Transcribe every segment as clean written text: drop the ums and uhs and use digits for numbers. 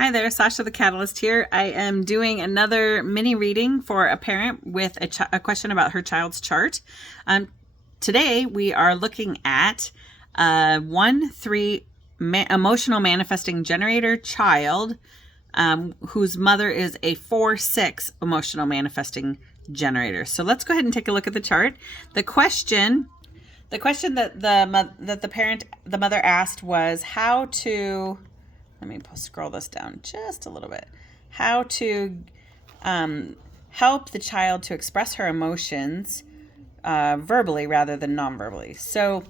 Hi there, Sasha the Catalyst here. I am doing another mini reading for a parent with a question about her child's chart. Today we are looking at 1-3 emotional manifesting generator child whose mother is a 4-6 emotional manifesting generator. So let's go ahead and take a look at the chart. The question that the mother asked was how to. Let me scroll this down just a little bit. How to help the child to express her emotions verbally rather than non-verbally. So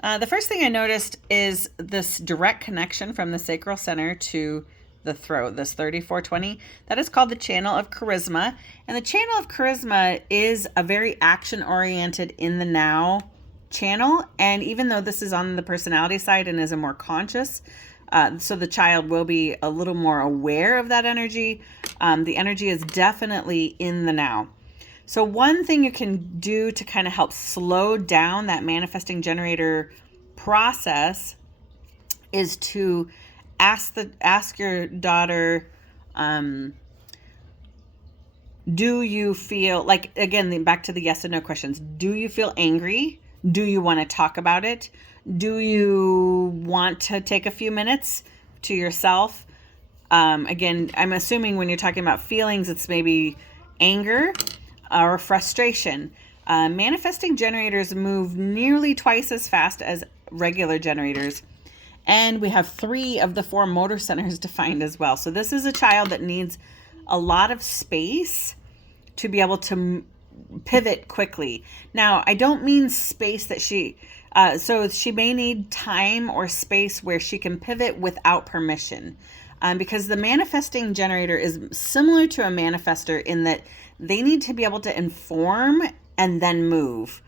the first thing I noticed is this direct connection from the Sacral Center to the throat, this 3420. That is called the channel of charisma. And the channel of charisma is a very action-oriented in the now channel. And even though this is on the personality side and is a more conscious, so the child will be a little more aware of that energy. The energy is definitely in the now. So one thing you can do to kind of help slow down that manifesting generator process is to ask your daughter, do you feel like, again, back to the yes and no questions. Do you feel angry? Do you want to talk about it? Do you want to take a few minutes to yourself? Again, I'm assuming when you're talking about feelings, it's maybe anger or frustration. Manifesting generators move nearly twice as fast as regular generators. And we have 3 of the 4 motor centers defined as well. So this is a child that needs a lot of space to be able to pivot quickly. Now, I don't mean space that so she may need time or space where she can pivot without permission. Because the manifesting generator is similar to a manifestor in that they need to be able to inform and then move.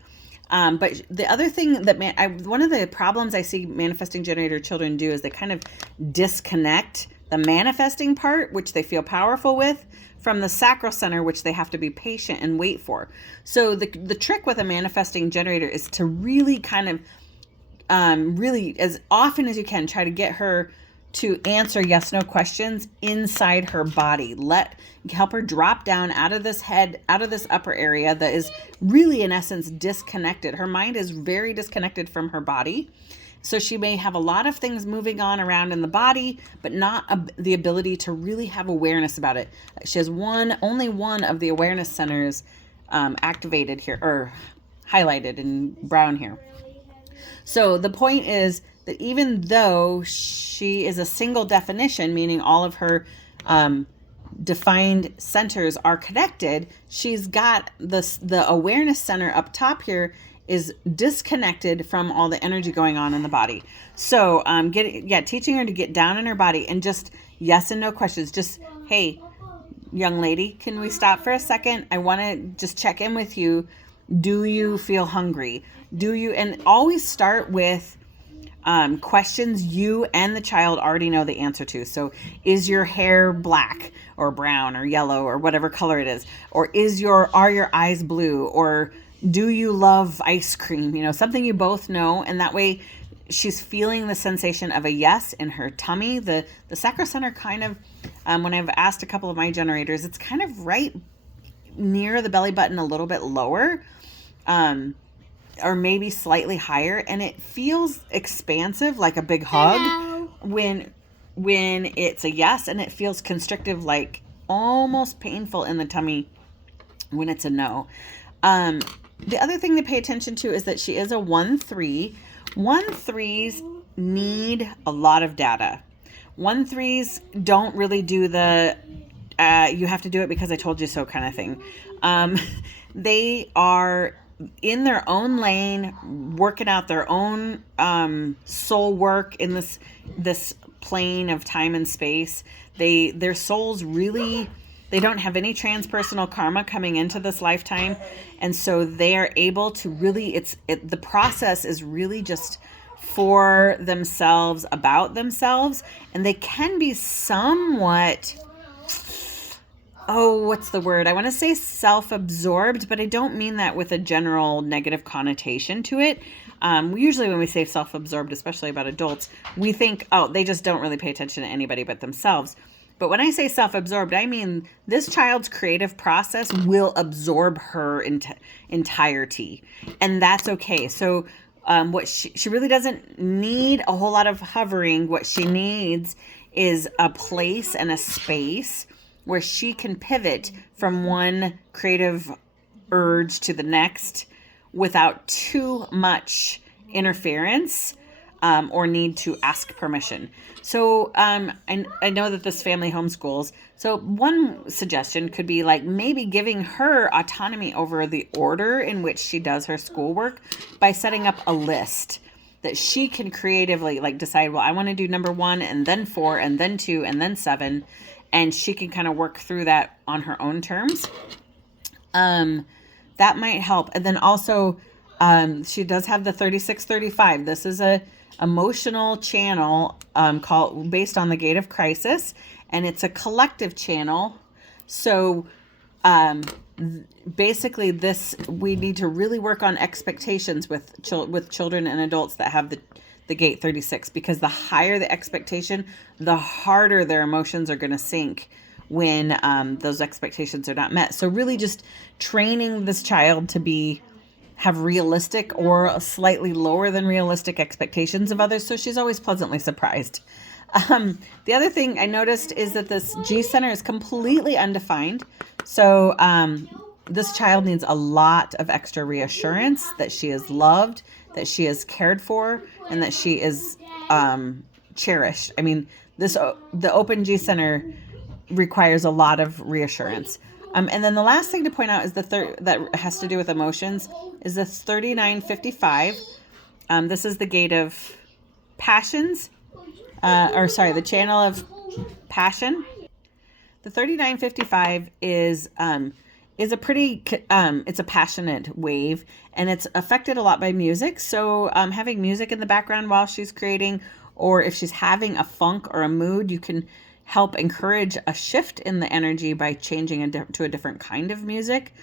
But the other thing that one of the problems I see manifesting generator children do is they kind of disconnect the manifesting part, which they feel powerful with, from the sacral center, which they have to be patient and wait for. So the trick with a manifesting generator is to really kind of, really as often as you can, try to get her to answer yes, no questions inside her body. Help her drop down out of this head, out of this upper area that is really, in essence, disconnected. Her mind is very disconnected from her body. So she may have a lot of things moving on around in the body, but not the ability to really have awareness about it. She has only one of the awareness centers activated here, or highlighted in brown here. So the point is that even though she is a single definition, meaning all of her defined centers are connected, she's got the awareness center up top here is disconnected from all the energy going on in the body. So teaching her to get down in her body and just yes and no questions. Just, hey, young lady, can we stop for a second? I want to just check in with you. Do you feel hungry? And always start with questions you and the child already know the answer to. So is your hair black or brown or yellow or whatever color it is? Or are your eyes blue? Or do you love ice cream? Something you both know. And that way she's feeling the sensation of a yes in her tummy. The sacral center kind of, when I've asked a couple of my generators, it's kind of right near the belly button, a little bit lower, or maybe slightly higher. And it feels expansive, like a big hug when it's a yes, and it feels constrictive, like almost painful in the tummy when it's a no. The other thing to pay attention to is that she is a 1-3. 1-3s need a lot of data. 1-3s don't really do the you have to do it because I told you so kind of thing. They are in their own lane, working out their own soul work in this plane of time and space. Their souls really, they don't have any transpersonal karma coming into this lifetime. And so they are able to really, the process is really just for themselves, about themselves. And they can be somewhat what's the word? I want to say self-absorbed, but I don't mean that with a general negative connotation to it. Usually when we say self-absorbed, especially about adults, we think, oh, they just don't really pay attention to anybody but themselves. But when I say self-absorbed, I mean this child's creative process will absorb her entirety, and that's okay. So what she really doesn't need a whole lot of hovering. What she needs is a place and a space where she can pivot from one creative urge to the next without too much interference or need to ask permission. So I know that this family homeschools. So one suggestion could be like maybe giving her autonomy over the order in which she does her schoolwork by setting up a list that she can creatively like decide, well, I want to do number 1 and then 4 and then 2 and then 7. And she can kind of work through that on her own terms. That might help. And then also she does have the 3635. This is a emotional channel based on the Gate of Crisis, and it's a collective channel. So basically we need to really work on expectations with children and adults that have the Gate 36, because the higher the expectation, the harder their emotions are going to sink when those expectations are not met. So really just training this child to have realistic or slightly lower than realistic expectations of others, so she's always pleasantly surprised. The other thing I noticed is that this G center is completely undefined. So this child needs a lot of extra reassurance that she is loved, that she is cared for, and that she is cherished. I mean, the open G center requires a lot of reassurance. And then the last thing to point out is that has to do with emotions is the 3955. This is the gate of passions, the channel of passion. The 3955 is a pretty, it's a passionate wave, and it's affected a lot by music. So having music in the background while she's creating, or if she's having a funk or a mood, you can help encourage a shift in the energy by changing to a different kind of music.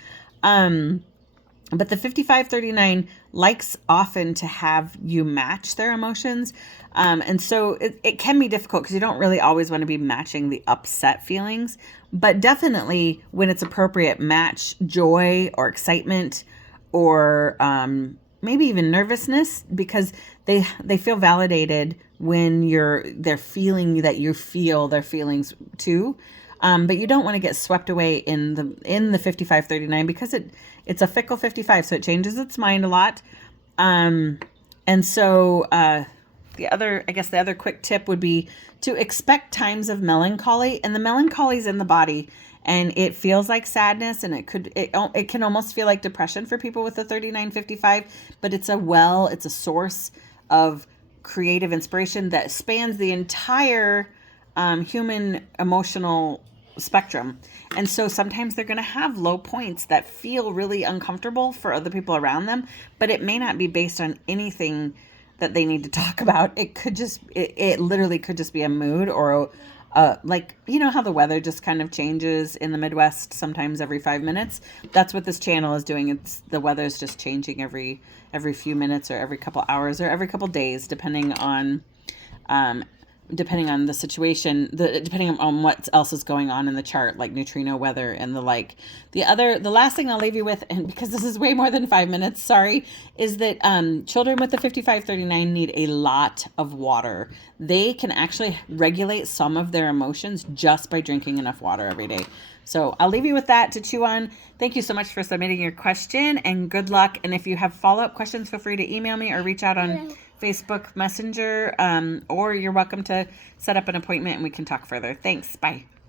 But the 5539 likes often to have you match their emotions. And so it can be difficult because you don't really always want to be matching the upset feelings, but definitely when it's appropriate, match joy or excitement or maybe even nervousness, because they feel validated when they're feeling that you feel their feelings too. But you don't want to get swept away in the 5539 because it's a fickle 55, so it changes its mind a lot. And so the other quick tip would be to expect times of melancholy, and the melancholy is in the body, and it feels like sadness, and it can almost feel like depression for people with the 3955, but it's a source of creative inspiration that spans the entire human emotional spectrum. And so sometimes they're going to have low points that feel really uncomfortable for other people around them, but it may not be based on anything that they need to talk about. It could just, it literally could just be a mood or like, you know how the weather just kind of changes in the Midwest sometimes every 5 minutes. That's what this channel is doing. The weather's just changing every few minutes or every couple hours or every couple days, depending on the situation, depending on what else is going on in the chart, like neutrino weather and the like. The last thing I'll leave you with, and because this is way more than 5 minutes, sorry, is that children with the 5539 need a lot of water. They can actually regulate some of their emotions just by drinking enough water every day. So I'll leave you with that to chew on. Thank you so much for submitting your question, and good luck. And if you have follow-up questions, feel free to email me or reach out on Facebook Messenger, or you're welcome to set up an appointment and we can talk further. Thanks. Bye.